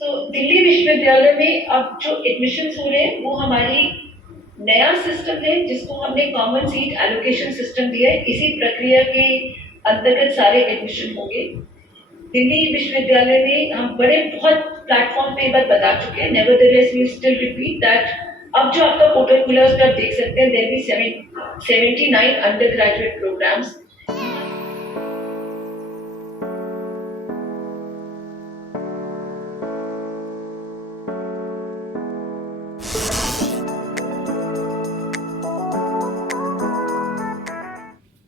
दिल्ली विश्वविद्यालय में अब जो एडमिशन्स हो रहे हैं वो हमारी नया सिस्टम है जिसको हमने कॉमन सीट एलोकेशन सिस्टम दिया है। इसी प्रक्रिया के अंतर्गत सारे एडमिशन होंगे। दिल्ली विश्वविद्यालय में हम बड़े बहुत प्लेटफॉर्म पे बात बता चुके हैं। Nevertheless we still repeat that अब जो आपका पोर्टल खुला है उस पर आप देख सकते हैं there be 79 undergraduate programmes.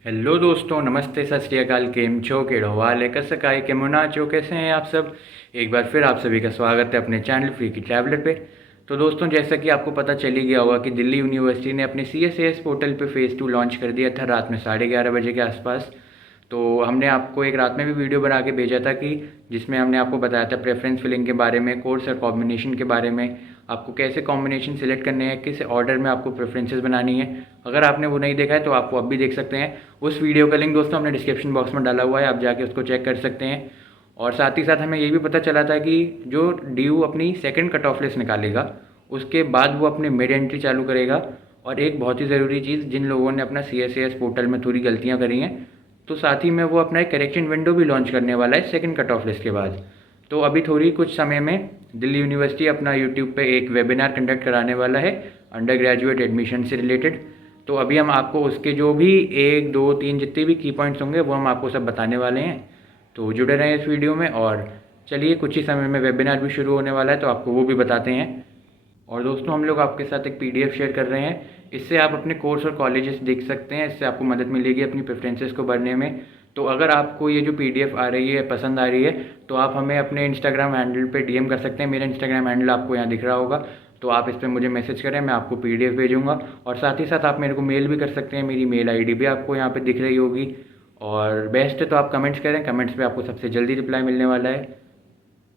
Hello दोस्तों, नमस्ते, सत श्री अकाल। केम छो केड़ो हाल है, कसं काय केमुना चो, कैसे हैं आप सब। एक बार फिर आप सभी का स्वागत है अपने चैनल फ्री की ट्रैवलर पे। तो दोस्तों, जैसा कि आपको पता चल ही गया होगा कि दिल्ली यूनिवर्सिटी ने अपने CSAS पोर्टल पे फ़ेज़ 2 लॉन्च कर दिया था रात में 11:30 बजे के आसपास। तो हमने आपको एक रात में भी वीडियो बना के भेजा था कि जिसमें हमने आपको बताया था प्रेफरेंस फिलिंग के बारे में, कोर्स और कॉम्बिनेशन के बारे में, आपको कैसे कॉम्बिनेशन सिलेक्ट करने हैं, किस ऑर्डर में आपको प्रेफरेंसेस बनानी है। अगर आपने वो नहीं देखा है तो आप वो अब भी देख सकते हैं। उस वीडियो का लिंक दोस्तों हमने डिस्क्रिप्शन बॉक्स में डाला हुआ है, आप जाके उसको चेक कर सकते हैं। और साथ ही साथ हमें ये भी पता चला था कि जो DU अपनी सेकेंड कट ऑफ लिस्ट निकालेगा उसके बाद वो अपने मिड एंट्री चालू करेगा। और एक बहुत ही ज़रूरी चीज़, जिन लोगों ने अपना CSAS पोर्टल में थोड़ी गलतियाँ करी हैं तो साथ ही में वो अपना एक करेक्शन विंडो भी लॉन्च करने वाला है सेकंड कट ऑफ लिस्ट के बाद। तो अभी थोड़ी कुछ समय में दिल्ली यूनिवर्सिटी अपना यूट्यूब पे एक वेबिनार कंडक्ट कराने वाला है अंडर ग्रेजुएट एडमिशन से रिलेटेड। तो अभी हम आपको उसके जो भी 1 2 3 जितने भी की पॉइंट्स होंगे वो हम आपको सब बताने वाले हैं। तो जुड़े रहें इस वीडियो में। और चलिए, कुछ ही समय में वेबिनार भी शुरू होने वाला है तो आपको वो भी बताते हैं। और दोस्तों, हम लोग आपके साथ एक PDF शेयर कर रहे हैं, इससे आप अपने कोर्स और कॉलेजेस देख सकते हैं। इससे आपको मदद मिलेगी अपनी प्रेफरेंसेस को भरने में। तो अगर आपको ये जो PDF आ रही है पसंद आ रही है तो आप हमें अपने इंस्टाग्राम हैंडल पे DM कर सकते हैं। मेरा इंस्टाग्राम हैंडल आपको यहाँ दिख रहा होगा, तो आप इस पर मुझे मैसेज करें, मैं आपको PDF भेजूँगा। और साथ ही साथ आप मेरे को मेल भी कर सकते हैं, मेरी मेल ID भी आपको यहाँ पर दिख रही होगी। और बेस्ट है तो आप कमेंट्स करें, कमेंट्स पर आपको सबसे जल्दी रिप्लाई मिलने वाला है।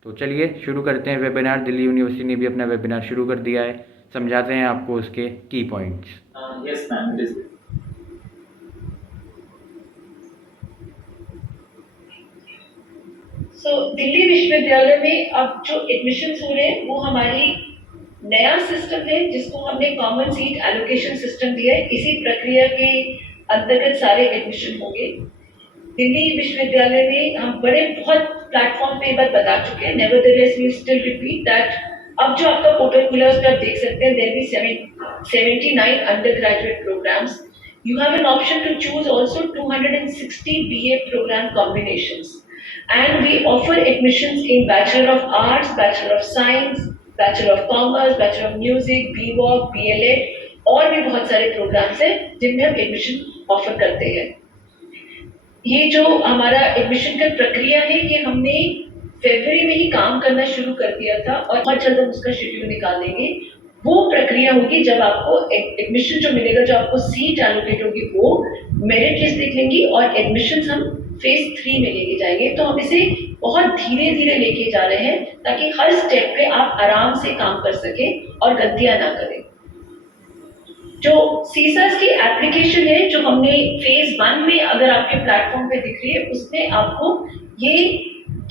तो चलिए शुरू करते हैं वेबिनार। दिल्ली यूनिवर्सिटी ने भी अपना वेबिनार शुरू कर दिया है, समझाते हैं आपको उसके की points. Yes, ma'am, it is. Delhi विश्वविद्यालय में अब जो एडमिशन्स हो रहे हैं वो हमारी नया सिस्टम है जिसको हमने कॉमन सीट एलोकेशन सिस्टम दिया है। इसी प्रक्रिया के अंतर्गत सारे एडमिशन होंगे। दिल्ली विश्वविद्यालय में हम बड़े बहुत प्लेटफॉर्म पे बात बता चुके हैं। Nevertheless we still repeat that अब जो आपका पोर्टल खुला है उस पर आप देख सकते हैं there be 79 undergraduate programmes. You have an option to choose also 260 BA program combinations, and we offer admissions in Bachelor of Arts, Bachelor of Science, Bachelor of Commerce, Bachelor of Music, BWOC, BLEd और भी बहुत सारे programmes हैं जिनमें हम admission offer करते हैं। ये जो हमारा एडमिशन का प्रक्रिया है ये हमने फरवरी में ही काम करना शुरू कर दिया था और बहुत जल्द हम उसका शेड्यूल निकाल देंगे। वो प्रक्रिया होगी जब आपको एडमिशन जो मिलेगा, जो आपको सीट एलोकेट होगी वो मेरिट लिस्ट दिखेंगी और एडमिशन हम फेज 3 में लेके जाएंगे। तो हम इसे बहुत धीरे धीरे लेके जा रहे हैं ताकि हर स्टेप पे आप आराम से काम कर सके और गलतियां ना करें। जो CSAS की एप्लीकेशन है जो हमने फेज 1 में अगर आपके प्लेटफॉर्म पे दिख रही है उसमें आपको ये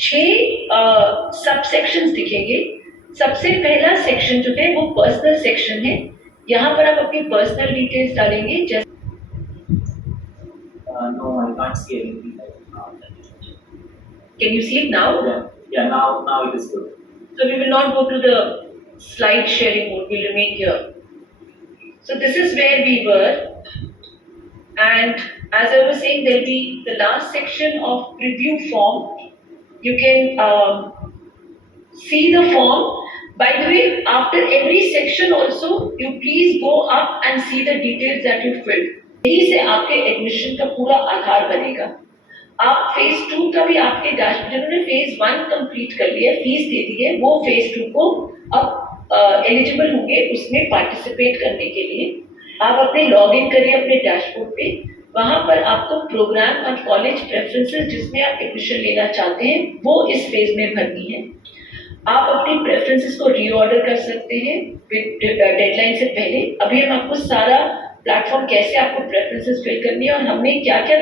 6 सब सेक्शंस दिखेंगे। सबसे पहला सेक्शन जो है वो पर्सनल सेक्शन है। यहाँ पर आप अपनी पर्सनल डिटेल्स डालेंगे। जैसे No, I can't see anything like now. Can you see it now? Yeah, now it is good. So we will not go to the slide sharing mode. We'll remain here. So this is where we were, and as I was saying, there'll be the last section of preview form. You can see the form. By the way, after every section also, you please go up and see the details that you filled. यही से आपके admission का पूरा आधार बनेगा। आप phase 2 का भी आपके डैशबोर्ड, जिन्होंने फेज 1 कंप्लीट कर लिया, फीस दे दी है, वो फेज 2 को अब एलिजिबल होंगे उसमें पार्टिसिपेट करने के लिए। आप अपने लॉग इन करिए अपने डैशबोर्ड पे, वहां पर आपको प्रोग्राम और कॉलेज प्रेफरेंसेस जिसमें आप एडमिशन लेना चाहते हैं वो इस फेज में भरनी है। आप अपनी प्रेफरेंसेस को रीऑर्डर कर सकते हैं डेडलाइन से पहले। अभी हम आपको सारा प्लेटफॉर्म कैसे आपको प्रेफरेंसेस फिल करनी है और हमने क्या क्या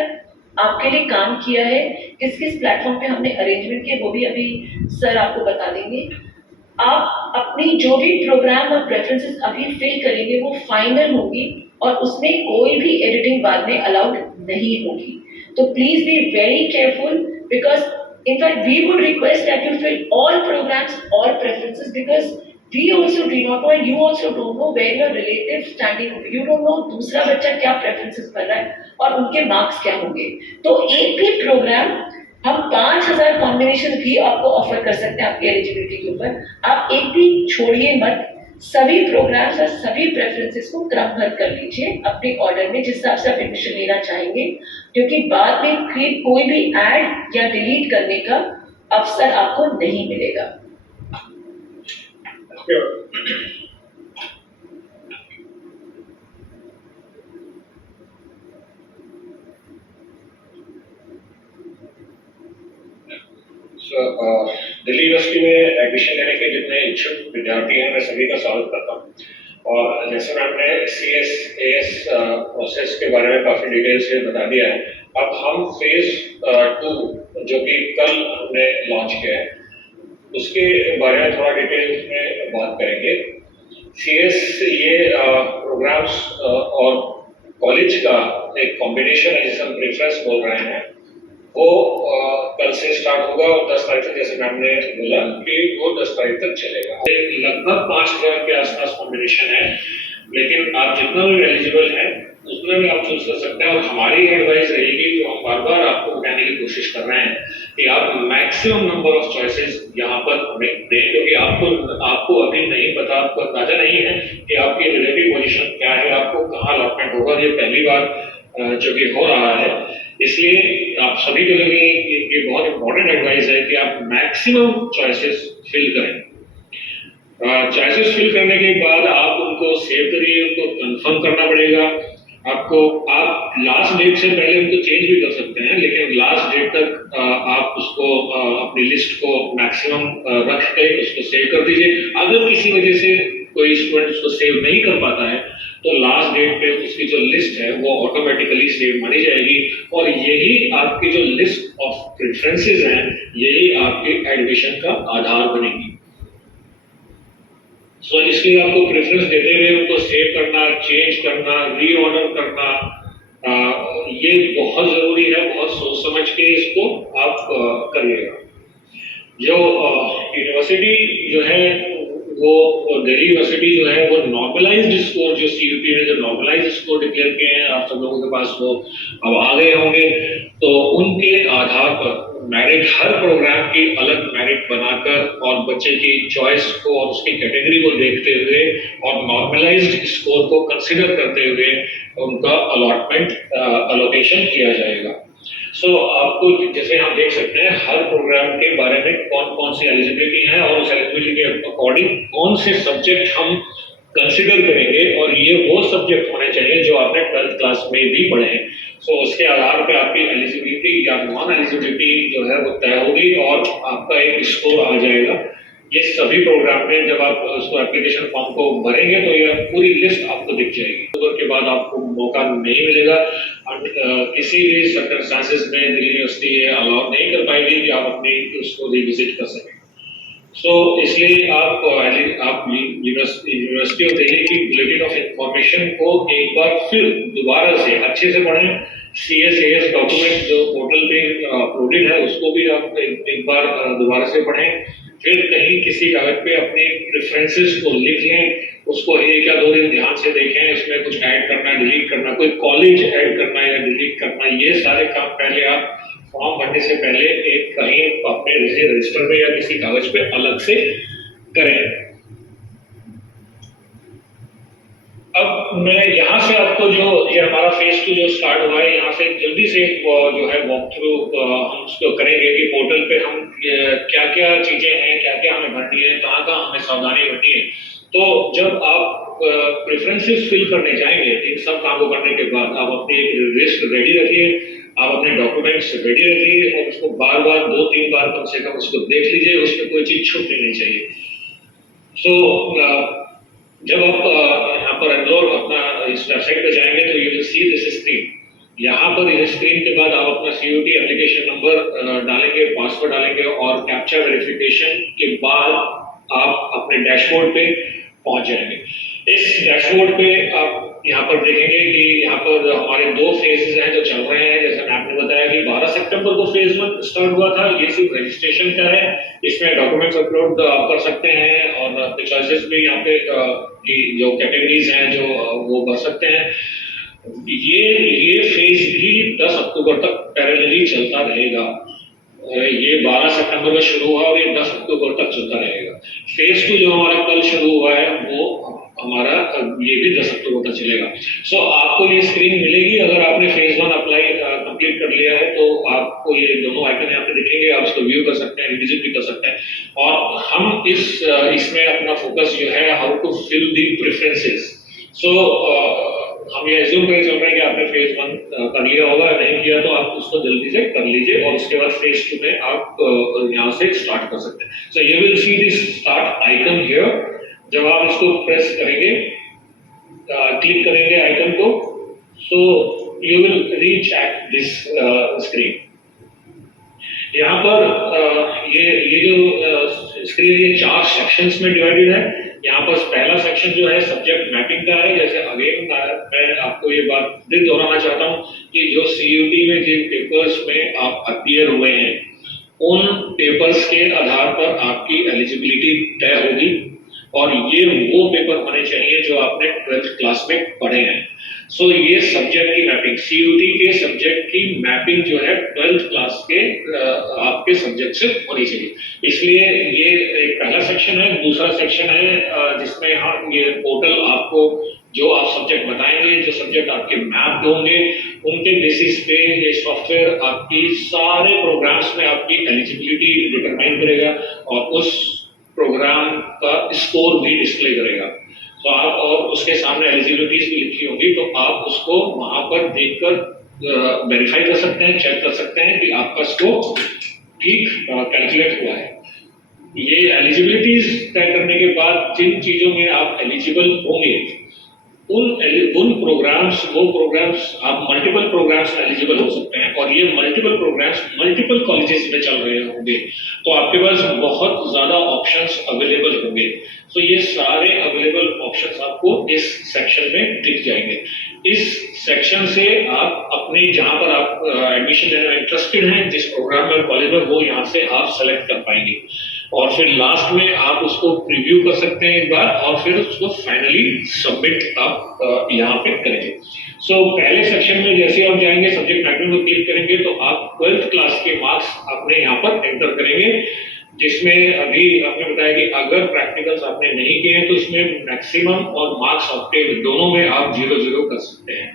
आपके लिए काम किया है, किस किस प्लेटफॉर्म पे हमने अरेंजमेंट किया, वो भी अभी सर आपको बता देंगे। आप अपनी जो भी प्रोग्राम और प्रेफरेंसेस अभी फिल करेंगे वो फाइनल होगी और उसमें कोई भी एडिटिंग बाद में अलाउड नहीं होगी. तो please be very careful because in fact we would request that you fill all programs or preferences because we also do not know and you also don't know where your relative standing होगी. You don't know दूसरा बच्चा क्या preferences कर रहा है और उनके marks क्या होंगे. तो एक भी प्रोग्राम हम 5000 कॉम्बिनेशन भी आपको ऑफर कर सकते हैं आपकी एलिजिबिलिटी के ऊपर. आप एक भी छोड़िए मत. सभी प्रोग्राम्स और सभी प्रेफरेंसेस को क्रमबद्ध कर लीजिए अपने ऑर्डर में जिस हिसाब से आप एडमिशन लेना चाहेंगे क्योंकि बाद में फिर कोई भी ऐड या डिलीट करने का अवसर आपको नहीं मिलेगा. दिल्ली यूनिवर्सिटी में एडमिशन लेने के जितने इच्छुक विद्यार्थी हैं मैं सभी का स्वागत करता हूँ और जैसे मैम ने CSAS प्रोसेस के बारे में काफ़ी डिटेल से बता दिया है. अब हम फेज 2 जो कि कल हमने लॉन्च किया है उसके बारे में थोड़ा डिटेल में बात करेंगे. CS ये प्रोग्राम्स और कॉलेज का एक कॉम्बिनेशन है जिसे हम प्रेफरेंस बोल रहे हैं वो कल से स्टार्ट होगा और 10 तारीख तक जैसे मैम ने बोला कि वो 10 तारीख तक चलेगा. लगभग 5000 के आसपास कॉम्बिनेशन है लेकिन आप जितना भी एलिजिबल है उतना भी आप चूज कर सकते हैं और हमारी एडवाइस रहेगी जो हम बार बार आपको बताने की कोशिश कर रहे हैं कि आप मैक्सिमम नंबर ऑफ चॉइसेस यहाँ पर हमें दें क्योंकि आपको अभी नहीं पता, आपको अंदाजा नहीं है कि आपकी रिलेटिव पोजीशन क्या है, आपको कहाँ अलॉटमेंट होगा. ये पहली बार जो कि हो रहा है इसलिए आप सभी के लिए ये बहुत इंपॉर्टेंट एडवाइस है कि आप मैक्सिमम चॉइसेस फिल करें. चॉइसेस फिल करने के बाद आप उनको सेव करिए, उनको कंफर्म करना पड़ेगा आपको. आप लास्ट डेट से पहले उनको चेंज भी कर सकते हैं लेकिन लास्ट डेट तक आप उसको अपनी लिस्ट को मैक्सिमम रख के उसको सेव कर दीजिए. अगर किसी वजह से कोई स्टूडेंट उसको सेव नहीं कर पाता है तो लास्ट डेट पे उसकी जो लिस्ट है वो ऑटोमेटिकली सेव मानी जाएगी और यही आपकी जो लिस्ट ऑफ प्रेफरेंसेस हैं यही आपके एडमिशन का आधार बनेगी. सो इसलिए आपको प्रेफरेंस देते हुए उनको सेव करना, चेंज करना, रीऑर्डर करना ये बहुत जरूरी है. बहुत सोच समझ के इसको आप करिएगा. जो यूनिवर्सिटी जो है वो दिल्ली यूनिवर्सिटी जो है वो नॉर्मलाइज्ड स्कोर जो CUET ने जो नॉर्मलाइज्ड स्कोर डिक्लेयर किए हैं आप सब लोगों के पास वो अब आ गए होंगे. तो उनके आधार पर मेरिट हर प्रोग्राम की अलग मेरिट बनाकर और बच्चे की चॉइस को और उसकी कैटेगरी को देखते हुए और नॉर्मलाइज्ड स्कोर को कंसिडर करते हुए उनका अलॉटमेंट अलोकेशन किया जाएगा. सो आपको जैसे आप देख सकते हैं हर प्रोग्राम के बारे में कौन कौन सी एलिजिबिलिटी है और उस एलिजिबिलिटी के अकॉर्डिंग कौन से सब्जेक्ट हम कंसिडर करेंगे और ये वो सब्जेक्ट होने चाहिए जो आपने 12th क्लास में भी पढ़े हैं. सो उसके आधार पे आपकी एलिजिबिलिटी या नॉन एलिजिबिलिटी जो है वो तय होगी और आपका एक स्कोर आ जाएगा. ये सभी प्रोग्राम में जब आप उसको एप्लीकेशन फॉर्म को भरेंगे तो ये पूरी लिस्ट आपको दिख जाएगी. के बाद आपको मौका नहीं मिलेगा किसी भी सर्कमस्टांसेस में दिल्ली यूनिवर्सिटी ये अलाउ नहीं कर पाएगी कि आप अपनी उसको रिविजिट कर सकें. सो इसलिए आप यूनिवर्सिटी ऑफ दिल्ली की बुलेटिन ऑफ इंफॉर्मेशन को एक बार फिर दोबारा से अच्छे से पढ़ें. CSAS डॉक्यूमेंट जो पोर्टल पे अपलोडेड है उसको भी आप एक बार दोबारा से पढ़ें. फिर कहीं किसी कागज पे अपने प्रेफरेंसेस को लिख लें, उसको 1 या 2 दिन ध्यान से देखें. इसमें कुछ ऐड करना, डिलीट करना, कोई कॉलेज ऐड करना या डिलीट करना, ये सारे काम पहले आप फॉर्म भरने से पहले एक कहीं अपने रजिस्टर में या किसी कागज पे अलग से करें. अब मैं यहाँ से आपको जो ये हमारा फेज 2 जो स्टार्ट हुआ है यहाँ से जल्दी से जो है वॉक थ्रू हम उसको करेंगे कि पोर्टल पे हम क्या क्या चीजें हैं, क्या क्या हमें भरनी है, कहाँ कहाँ हमें सावधानी भरनी है. तो जब आप प्रेफरेंसेस फिल करने जाएंगे इन सब काम को करने के बाद आप अपनी एक लिस्ट रेडी रखिए, आप अपने डॉक्यूमेंट्स रेडी रखिए और उसको बार बार 2-3 बार कम से कम उसको देख लीजिए. उसमें कोई चीज छूटनी नहीं चाहिए. सो जब आप यहाँ पर एनरोल अपना इस वेबसाइट पे जाएंगे तो you will see this screen. यहाँ पर इस स्क्रीन के बाद आप अपना CUET एप्लीकेशन नंबर डालेंगे, पासवर्ड डालेंगे और कैप्चा वेरिफिकेशन के बाद आप अपने डैशबोर्ड पे पहुंच जाएंगे। इस डैशबोर्ड पे आप यहाँ पर देखेंगे कि यहाँ पर हमारे 2 फेजेस हैं जो चल रहे हैं। जैसे मैम ने बताया कि 12 सितंबर को फेज 1 स्टार्ट हुआ था। ये सिर्फ रजिस्ट्रेशन का है, इसमें डॉक्यूमेंट्स अपलोड आप कर सकते हैं और अपने चॉइसेस भी यहाँ पे की जो कैटेगरीज हैं जो वो भर सकते हैं। ये फेज भी 10 अक्टूबर तक पैरेलली चलता रहेगा। ये 12 सितंबर में शुरू हुआ और ये 10 अक्टूबर तक चलता रहेगा। फेज 2 जो हमारा कल शुरू हुआ है वो हमारा ये भी 10 अक्टूबर तक चलेगा। सो आपको ये स्क्रीन मिलेगी। अगर आपने फेज 1 अप्लाई कंप्लीट कर लिया है तो आपको ये दोनों आइकन यहाँ पे दिखेंगे, आप इसको व्यू कर सकते हैं, रिविजिट भी कर सकते हैं। और हम इसमें अपना फोकस जो है how to fill the preferences. So हम ये एज्यूम करके चल रहे हैं कि आपने फेज 1 कर लिया होगा, नहीं किया तो आप उसको जल्दी से कर लीजिए और उसके बाद फेज 2 में आप यहाँ से स्टार्ट कर सकते हैं। So you will see this start icon here. जब आप इसको प्रेस करेंगे, क्लिक करेंगे आइकन को, so you will reach at this screen. यहाँ पर ये जो स्क्रीन ये 4 सेक्शंस में डिवाइडेड है। यहाँ पर पहला सेक्शन जो है सब्जेक्ट मैपिंग का है। जैसे अगेन मैं आपको ये बात फिर दोहराना चाहता हूँ कि जो CUT में जिन पेपर्स में आप अपीयर हुए हैं उन पेपर्स के आधार पर आपकी एलिजिबिलिटी तय होगी और ये वो पेपर होने चाहिए जो आपने 12th क्लास में पढ़े हैं। सो ये सब्जेक्ट की मैपिंग, CUT के सब्जेक्ट की मैपिंग जो है 12th क्लास के आपके सब्जेक्ट से होनी चाहिए। इसलिए ये एक पहला सेक्शन है। दूसरा सेक्शन है जिसमें हम ये पोर्टल आपको जो आप सब्जेक्ट बताएंगे, जो सब्जेक्ट आपके मैप होंगे, उनके बेसिस पे ये सॉफ्टवेयर आपकी सारे प्रोग्राम्स में आपकी एलिजिबिलिटी डिटरमाइन करेगा और उस प्रोग्राम का स्कोर भी डिस्प्ले करेगा। तो आप और उसके सामने एलिजिबिलिटीज भी लिखी होगी तो आप उसको वहां पर देखकर वेरीफाई कर सकते हैं, चेक कर सकते हैं कि आपका स्कोर ठीक कैलकुलेट हुआ है। ये एलिजिबिलिटीज तय करने के बाद जिन चीजों में आप एलिजिबल होंगे उन प्रोग्राम्स आप मल्टीपल प्रोग्राम्स में एलिजिबल हो सकते हैं और ये मल्टीपल प्रोग्राम्स मल्टीपल कॉलेजेस में चल रहे होंगे तो आपके पास बहुत ज्यादा ऑप्शंस अवेलेबल होंगे। तो ये सारे अवेलेबल ऑप्शंस आपको इस सेक्शन में दिख जाएंगे। इस सेक्शन से आप अपने जहां पर आप एडमिशन लेने में इंटरेस्टेड हैं, जिस प्रोग्राम में कॉलेज में, वो यहाँ से आप सेलेक्ट कर पाएंगे और फिर लास्ट में आप उसको प्रीव्यू कर सकते हैं एक बार और फिर उसको फाइनली सबमिट आप यहाँ पे करेंगे। सो पहले सेक्शन में जैसे आप जाएंगे सब्जेक्ट मैपिंग को क्लिक करेंगे तो आप 12th क्लास के मार्क्स अपने यहाँ पर एंटर करेंगे, जिसमें अभी आपने बताया कि अगर प्रैक्टिकल्स आपने नहीं किए हैं तो इसमें मैक्सिमम और मार्क्स ऑप्टेन दोनों में आप 0-0 कर सकते हैं।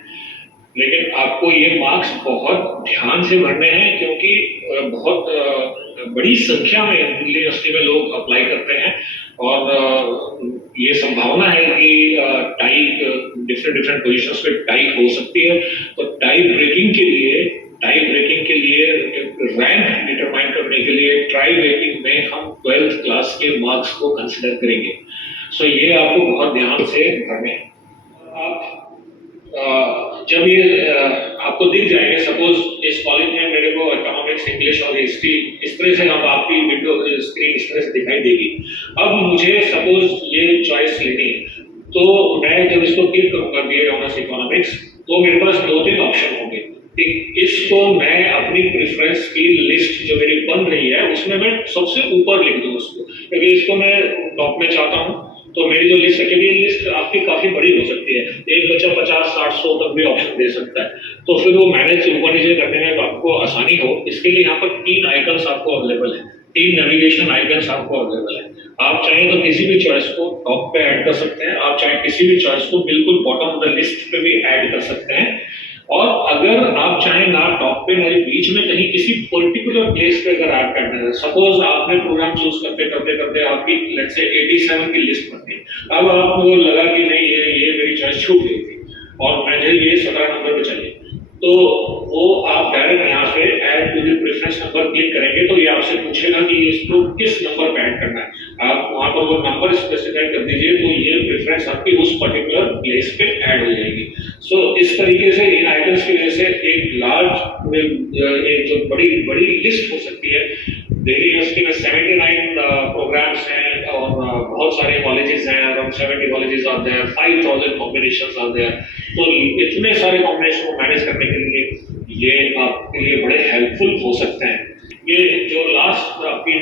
लेकिन आपको ये मार्क्स बहुत ध्यान से भरने हैं क्योंकि बहुत बड़ी संख्या में यूनिवर्सिटी में लोग अप्लाई करते हैं और ये संभावना है कि टाई डिफरेंट पोजीशंस पे टाई हो सकती है। तो टाई ब्रेकिंग के लिए रैंक डिटरमाइन करने के लिए ट्राई ब्रेकिंग में हम 12th क्लास के मार्क्स को कंसिडर करेंगे। सो ये आपको बहुत ध्यान से भरने हैं। आप जब ये आपको दिख जाएंगे, सपोज इस कॉलेज में मेरे को इकोनॉमिक्स, इंग्लिश और हिस्ट्री इस तरह से अब आपकी विंडो स्क्रीन इस तरह से दिखाई देगी। अब मुझे सपोज ये चॉइस लेनी है तो मैं जब इसको क्लिक करूंगा बीए ऑनर्स इकोनॉमिक्स तो मेरे पास 2-3 ऑप्शन होंगे। इसको मैं अपनी प्रेफरेंस की लिस्ट जो मेरी बन रही है उसमें मैं सबसे ऊपर लिख दूं उसको, क्योंकि इसको मैं टॉप में चाहता हूं तो मेरी जो लिस्ट है, क्योंकि ये लिस्ट आपकी काफी बड़ी हो सकती है, एक बच्चा 50, 60, 100 तक भी ऑप्शन दे सकता है, तो फिर वो मैनेज ऊपर नीचे करने में आपको आसानी हो इसके लिए यहाँ पर 3 आइकन्स आपको अवेलेबल है, 3 नेविगेशन आइकन्स आपको अवेलेबल है। आप चाहें तो किसी भी चॉइस को टॉप पे ऐड कर सकते हैं, आप चाहें किसी भी चॉइस को बिल्कुल बॉटम ऑफ द लिस्ट पे भी ऐड कर सकते हैं, और अगर आप चाहें ना टॉप पे ना बीच में कहीं किसी पर्टिकुलर प्लेस पे अगर ऐड करना है, सपोज आपने प्रोग्राम चूज करते करते आपकी लेट्स से 87 की लिस्ट बन गई, अब आपको लगा कि नहीं ये मेरी चॉइस छूट गई थी और मुझे ये 17 नंबर पे चाहिए, तो वो आप डायरेक्ट यहाँ से add to the preference number click करेंगे तो ये आपसे पूछेगा कि इसको किस नंबर पे ऐड करना है, आप वहां पर वो नंबर स्पेसिफाई कर दीजिए तो ये प्रेफरेंस आपकी उस पर्टिकुलर प्लेस पे ऐड हो जाएगी। सो इस तरीके से इन आइकन्स की वजह से एक लार्ज एक जो बड़ी लिस्ट हो सकती है। दिल्ली यूनिवर्सिटी में 79 प्रोग्राम्स हैं और बहुत सारे कॉलेजेस हैं, अराउंड 70 कॉलेजेस आते हैं, 5000 कॉम्बिनेशन आते हैं। तो इतने सारे कॉम्बिनेशन को मैनेज करने के लिए ये आपके लिए बड़े हेल्पफुल हो सकते हैं। ये जो लास्ट आपकी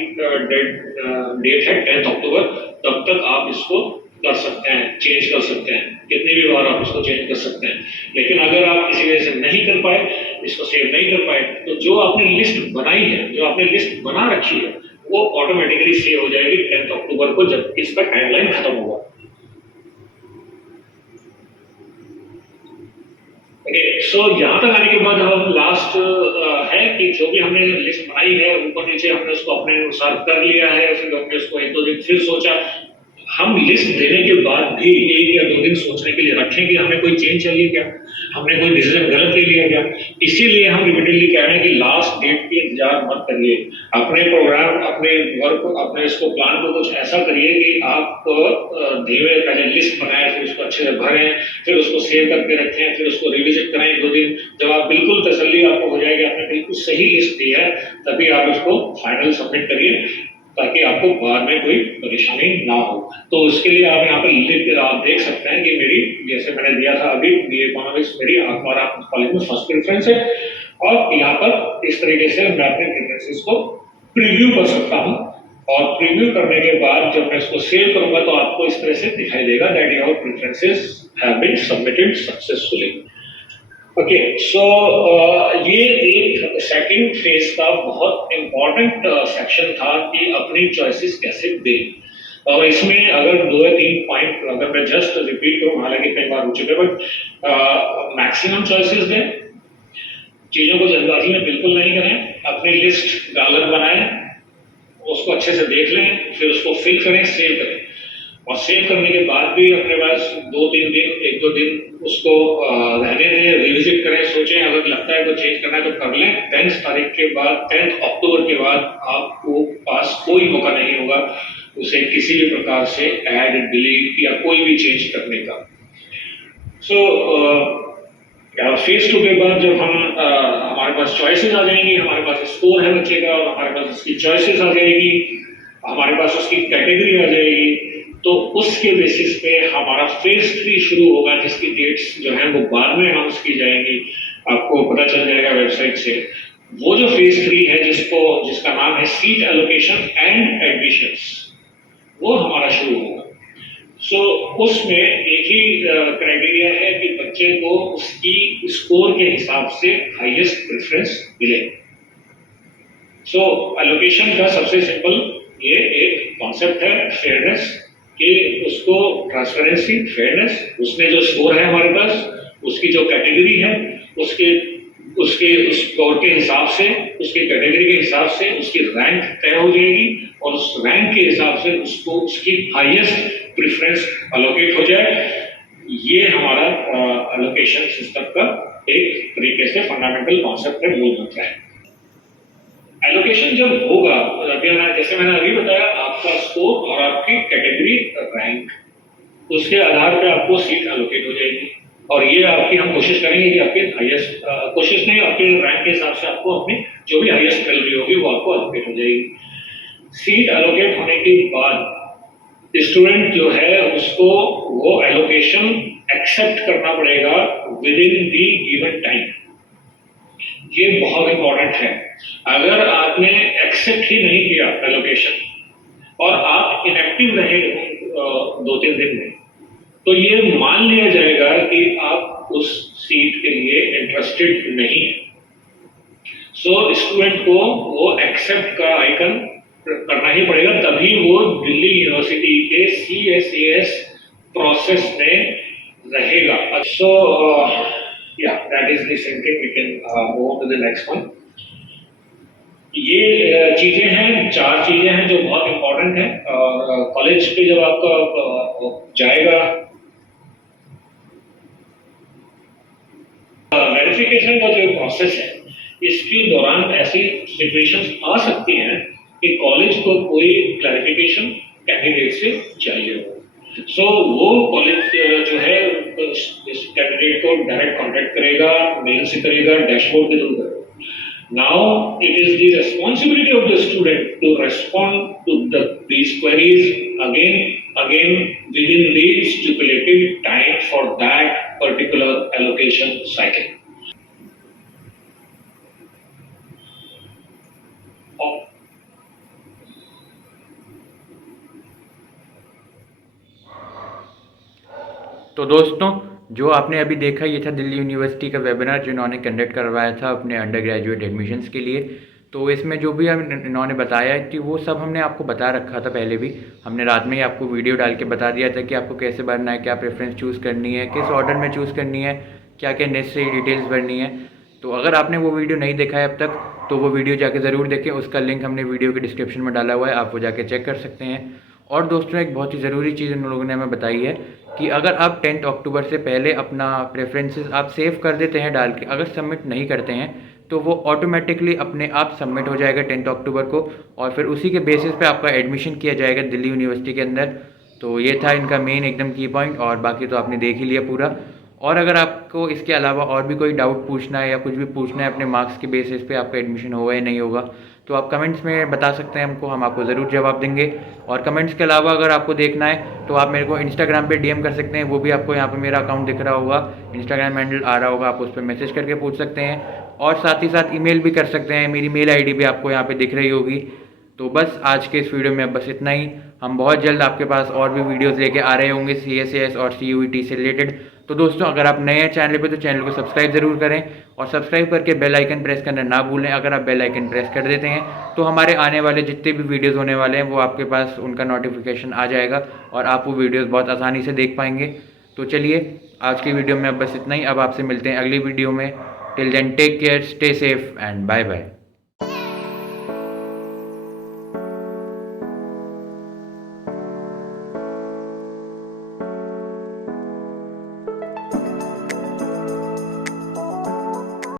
डेट है 10 अक्टूबर, तब तक आप इसको कर सकते हैं, चेंज कर सकते हैं, कितनी भी बार आप इसको चेंज कर सकते हैं। लेकिन अगर आप किसी वजह से नहीं कर पाए, इसको सेव नहीं कर पाए, तो जो आपने लिस्ट बनाई है, जो आपने लिस्ट बना रखी है, वो ऑटोमेटिकली सेव हो जाएगी 10 अक्टूबर को, जब इसका टाइमलाइन खत्म होगा। सो यहाँ तक आने के बाद हम लास्ट है कि जो भी हमने लिस्ट बनाई है, ऊपर नीचे हमने उसको अपने अनुसार कर लिया है, फिर हमने उसको 1-2 दिन फिर सोचा। हम लिस्ट देने के बाद भी 1 या 2 दिन सोचने के लिए रखें कि हमें कोई चेंज चाहिए क्या, हमने कोई डिसीजन गलत ले लिया क्या। इसीलिए हम रिपीटेडली कह रहे हैं कि लास्ट डेट की इंतजार मत करिए, अपने प्रोग्राम, अपने वर्क, अपने इसको प्लान को कुछ ऐसा करिए कि आप धीरे पहले लिस्ट बनाएं, फिर उसको अच्छे से भरें, फिर उसको सेव करके रखें, फिर उसको रिविजिट करें 1-2 दिन। जब आप बिल्कुल तसल्ली आपको हो जाएगी, आपने बिल्कुल सही लिस्ट दी है, तभी आप इसको फाइनल सबमिट करिए, ताकि आपको बाद में कोई परेशानी ना हो। तो उसके लिए आप यहाँ पर आप देख सकते हैं कि मेरी, जैसे मैंने दिया था अभी, बीए इकोनॉमिक्स मेरी हमारा कॉलेज में फर्स्ट प्रेफरेंस है, और यहाँ पर इस तरीके से मैं अपने प्रेफरेंसेस को प्रीव्यू कर सकता हूँ। और प्रीव्यू करने के बाद जब मैं इसको सेव करूंगा, तो आपको इस तरह से दिखाई देगा that your preferences have been submitted successfully. Okay, so ये एक सेकंड फेज का बहुत इंपॉर्टेंट सेक्शन था कि अपनी चॉइसेस कैसे दें। और इसमें अगर 2 या 3 पॉइंट अगर मैं जस्ट रिपीट करूं, हालांकि कई बार हो चुके, बट मैक्सिमम चॉइसेस दें, चीजों को जल्दबाजी में बिल्कुल नहीं करें, अपनी लिस्ट अलग बनाएं, उसको अच्छे से देख लें, फिर उसको फिल करें, सेव करें। और सेव करने के बाद भी अपने पास 2-3 दिन, 1-2 दिन उसको रहने दें, रिविजिट करें, सोचें, अगर लगता है तो चेंज करना है तो कर लें। 10 तारीख के बाद, 10 अक्टूबर के बाद आपको पास कोई मौका नहीं होगा उसे किसी भी प्रकार से ऐड, डिलीट या कोई भी चेंज करने का। सो फेज 2 के बाद जब हम हमारे पास चॉइसेस आ जाएंगी, हमारे पास स्कोर है बच्चे का, और हमारे पास उसकी चॉइसेस आ जाएगी, हमारे पास उसकी कैटेगरी आ जाएगी, तो उसके बेसिस पे हमारा फेज 3 शुरू होगा, जिसकी डेट्स जो है वो बाद में अनाउंस की जाएंगी, आपको पता चल जाएगा वेबसाइट से। वो जो फेज 3 है, जिसका नाम है सीट एलोकेशन एंड एडमिशंस, वो हमारा शुरू होगा। सो उसमें एक ही क्राइटेरिया है कि बच्चे को उसकी स्कोर के हिसाब से हाईएस्ट प्रेफरेंस मिले। सो एलोकेशन का सबसे सिंपल ये एक कॉन्सेप्ट है, फेयरनेस, कि उसको ट्रांसपेरेंसी, फेयरनेस, उसमें जो स्कोर है हमारे पास, उसकी जो कैटेगरी है, उसके उस स्कोर के हिसाब से, उसकी कैटेगरी के हिसाब से उसकी रैंक तय हो जाएगी, और उस रैंक के हिसाब से उसको उसकी हाईएस्ट प्रेफरेंस अलोकेट हो जाए। ये हमारा एलोकेशन सिस्टम का एक तरीके से फंडामेंटल कॉन्सेप्ट है, मूल मंत्र है। एलोकेशन जब होगा, जैसे मैंने अभी बताया, आपका स्कोर और आपकी कैटेगरी रैंक, उसके आधार पे आपको सीट एलोकेट हो जाएगी। और ये आपकी हम कोशिश करेंगे कि आपके हाईएस्ट, कोशिश नहीं, आपके रैंक के हिसाब से आपको अपनी जो भी हाईएस्ट सैलरी होगी वो आपको एलोकेट हो जाएगी। सीट एलोकेट होने के बाद स्टूडेंट जो है उसको वो एलोकेशन एक्सेप्ट करना पड़ेगा with in the given time. ये बहुत इंपॉर्टेंट है। अगर आपने एक्सेप्ट ही नहीं किया एलोकेशन और आप इनएक्टिव रहे 2-3 दिन में, तो ये मान लिया जाएगा कि आप उस सीट के लिए इंटरेस्टेड नहीं है। सो स्टूडेंट को वो एक्सेप्ट का आइकन करना ही पड़ेगा, तभी वो दिल्ली यूनिवर्सिटी के CSAS प्रोसेस में रहेगा। सो yeah, that is the same thing. We can move on to the next one. ये चीजें हैं, 4 चीजें हैं जो बहुत इंपॉर्टेंट हैं। और कॉलेज पे जब आपका जाएगा, वेरिफिकेशन का जो प्रोसेस है, इसके दौरान ऐसी सिचुएशंस आ सकती हैं कि कॉलेज को कोई क्लैरिफिकेशन कैंडिडेट से चाहिए हो। सो वो कॉलेज जो है इस कैंडिडेट को डायरेक्ट कांटेक्ट करेगा, मेल से करेगा, डैशबोर्ड के थ्रू करेगा। Now it is the responsibility of the student to respond to these queries again again within the stipulated time for that particular allocation cycle. तो दोस्तों, जो आपने अभी देखा ये था दिल्ली यूनिवर्सिटी का वेबिनार जिन्होंने कंडक्ट करवाया था अपने अंडर ग्रेजुएट एडमिशन्स के लिए। तो इसमें जो भी इन्होंने बताया कि वो सब हमने आपको बता रखा था पहले भी। हमने रात में ही आपको वीडियो डाल के बता दिया था कि आपको कैसे भरना है, क्या प्रेफरेंस चूज़ करनी है, किस ऑर्डर में चूज़ करनी है, क्या क्या नेसेसरी डिटेल्स भरनी है। तो अगर आपने वो वीडियो नहीं देखा है अब तक तो वो वीडियो जाके ज़रूर देखें, उसका लिंक हमने वीडियो के डिस्क्रिप्शन में डाला हुआ है, आप वो जाके चेक कर सकते हैं। और दोस्तों, एक बहुत ही ज़रूरी चीज़ इन लोगों ने हमें बताई है कि अगर आप 10 अक्टूबर से पहले अपना प्रेफरेंसेस आप सेव कर देते हैं डाल के, अगर सबमिट नहीं करते हैं तो वो ऑटोमेटिकली अपने आप सबमिट हो जाएगा 10 अक्टूबर को, और फिर उसी के बेसिस पे आपका एडमिशन किया जाएगा दिल्ली यूनिवर्सिटी के अंदर। तो ये था इनका मेन एकदम की पॉइंट, और बाकी तो आपने देख ही लिया पूरा। और अगर आपको इसके अलावा और भी कोई डाउट पूछना है या कुछ भी पूछना है अपने मार्क्स के बेसिस पे आपका एडमिशन होगा या नहीं होगा, तो आप कमेंट्स में बता सकते हैं हमको, हम आपको ज़रूर जवाब देंगे। और कमेंट्स के अलावा अगर आपको देखना है तो आप मेरे को इंस्टाग्राम पे डीएम कर सकते हैं, वो भी आपको यहाँ पे मेरा अकाउंट दिख रहा होगा, इंस्टाग्राम हैंडल आ रहा होगा, आप उस पर मैसेज करके पूछ सकते हैं। और साथ ही साथ ईमेल भी कर सकते हैं, मेरी मेल आईडी भी आपको यहाँ पे दिख रही होगी। तो बस आज के इस वीडियो में बस इतना ही। हम बहुत जल्द आपके पास और भी वीडियोस लेके आ रहे होंगे CSAS और CUET से रिलेटेड। तो दोस्तों, अगर आप नए हैं चैनल पे तो चैनल को सब्सक्राइब ज़रूर करें, और सब्सक्राइब करके बेल आइकन प्रेस करना ना भूलें। अगर आप बेल आइकन प्रेस कर देते हैं तो हमारे आने वाले जितने भी वीडियोज़ होने वाले हैं वो आपके पास उनका नोटिफिकेशन आ जाएगा और आप वो वीडियोज़ बहुत आसानी से देख पाएंगे। तो चलिए, आज की वीडियो में अब बस इतना ही। अब आपसे मिलते हैं अगली वीडियो में। Till then take care, stay safe and bye bye.